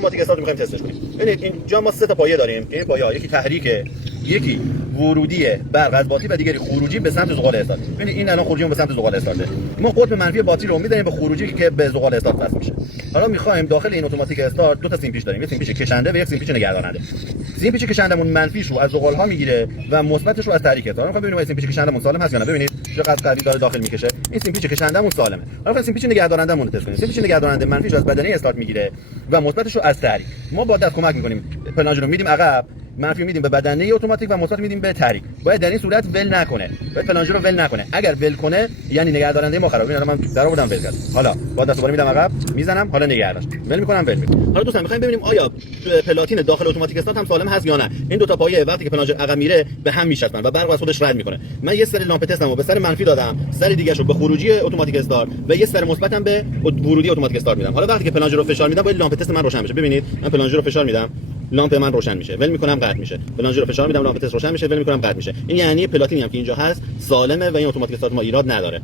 اتوماتیک استارت می‌خوایم تستش کنیم. ببینید اینجا ما سه تا پایه داریم. این پایه‌ها یکی تحریک، یکی ورودی برق از باتری و دیگری خروجی به سمت زغال استارت. ببینید این الان خروجی به سمت زغال استارته. ما قطب منفی باتری رو می‌ذاریم به خروجی که به زغال استارت وصل میشه. حالا می‌خوایم داخل این اتوماتیک استارت دو تا سیم پیچ داریم. یک سیم پیچ کشنده و یک سیم پیچ نگهدارنده. سیم پیچ کشندمون منفیش رو از زغال‌ها میگیره و مثبتش رو از تحریک استارت. می‌خوایم ببینیم این سیم پیچ کشندمون سالم هست یا نه. ببینید چقدر قوی داره داخل میکشه. این سیم پیچ کشندمون سالمه. حالا سیم پیچ نگهدارندمون رو تست کنیم. سیم پیچ نگهدارنده منفیش رو از بدنه استارت میگیره و مثبتش رو از تحریک. ما با دست کمک می‌کنیم. پلنج رو میدیم عقب، منفی میدیم به بدنه اتوماتیک و مثبت میدیم به تحریک. باید در این صورت ول نکنه. باید پلنج رو ول نکنه. اگر ول کنه یعنی نگهدارنده ما خراب. ببین الان من در آوردم ول کرد. حالا با دست دوباره میدم عقب، میزنم، حالا نگهدارش. ول میکنم، ول میکنم. حالا دوستان می‌خوایم ببینیم آیا پلاتین داخل اتوماتیک استارت هم سالم هست یا نه. این دو تا پایه وقتی که پلنج عقب میره به هم میچسبن و برق از خودش رد میکنه. من یه سر لامپ تستمو به سر منفی دادم، سر دیگه شو به خروجی اتوماتیک استارت و یه سر مثبتم به ورودی اتوماتیک استارت میدم. حالا وقتی که پلنج رو فشار میدم باید لامپ تست من روشن بشه. ببینید من پلنج رو فشار میدم، لامپ من روشن میشه، ول میکنم قطع میشه. پلنج رو فشار میدم، لامپ تست روشن میشه، ول میکنم قطع میشه. این یعنی پلاتینی هم که اینجا هست سالمه و این اتوماتیک استارت ما ایراد نداره.